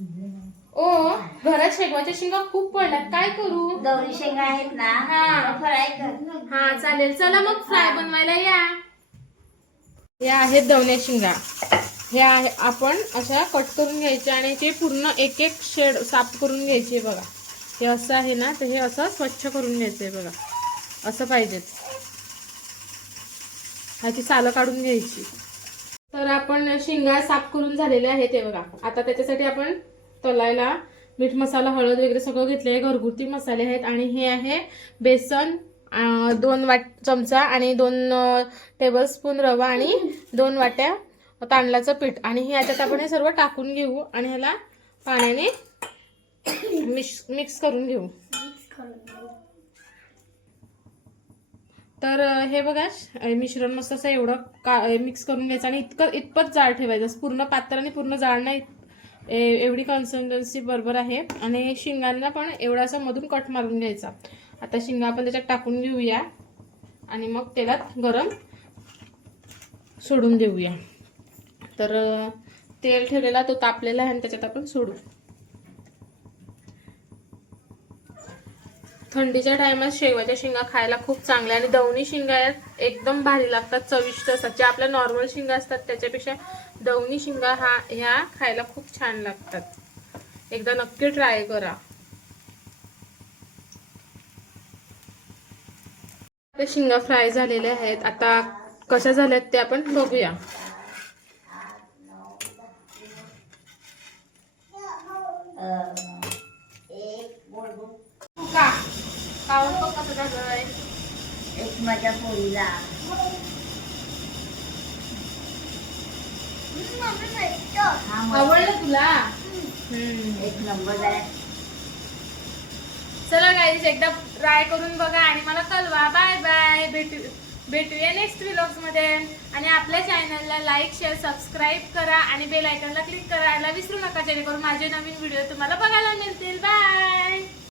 ओ घरात शेंगाच्या शेंगा खूप पडल्यात, काय करू? गौरी शेंगा आहेत ना, हा फ्राय कर. हा चालेल, चला मग फ्राय बनवायला या. या आहेत दवण्या शेंगा. हे आहे आपण अशा कट करून घ्यायचे आणि ते पूर्ण एक एक शेड साफ करून घ्यायचे बघा. हे असं आहे ना, तर हे असं स्वच्छ करून घ्यायचंय बघा, असं पाहिजेत. ह्याची सालं काढून घ्यायची. तर आपण शेंगा साफ करून झालेल्या आहेत ते बघा. आता त्याच्यासाठी आपण तळायला मीठ मसाला हळद वगैरे सगळं घेतलंय. घरगुती मसाले आहेत आणि हे आहे बेसन 2 चमचा आणि 2 टेबलस्पून रवा आणि 2 वाट्या तांदळाचं पीठ आणि हे याच्यात आपण हे सर्व टाकून घेऊ आणि ह्याला पाण्याने मिक्स करून घेऊ. तर हे बघा मिश्रण मस्त असं एवढं मिक्स करून घ्यायचं आणि इतपत जाड ठेवायचं, पूर्ण पातळ आणि पूर्ण जाड नाही, एवढी कन्सिस्टन्सी बरोबर आहे. आणि शिंगांना पण एवढासा मधून कट मारून घ्यायचा. आता शिंगा आपण त्याच्यात टाकून घेऊया आणि मग तेलात गरम सोडून देऊया. तर तेल ठेवलेला तो तापलेला आहे आणि त्याच्यात आपण सोडू. थंडीच्या टायमात शेवगाच्या शेंगा खायला खूप चांगल्या आणि दवणी शेंगा एकदम भारी लागतात, चविष्ट असतात. ज्या आपल्या नॉर्मल शेंगा असतात त्याच्यापेक्षा दवणी शेंगा ह्या खायला खूप छान लागतात. एकदा नक्की ट्राय करा. ते शेंगा फ्राय झालेल्या आहेत. आता कशा झाल्यात ते आपण बघूया. कावून बघ कसं झालंय. एक माझ्या पोळीला आवडलं तुला? एक नंबर झाला. चला गाईज एकदा ट्राय करून बघा आणि मला कळवा. Bye bye. भेटूया नेक्स्ट व्लॉग्स मध्ये. आणि आपल्या चॅनलला लाईक शेअर सबस्क्राईब करा आणि बेल आयकॉनला क्लिक करायला विसरू नका, जेणेकरून माझे नवीन व्हिडिओ तुम्हाला बघायला मिळतील. बाय.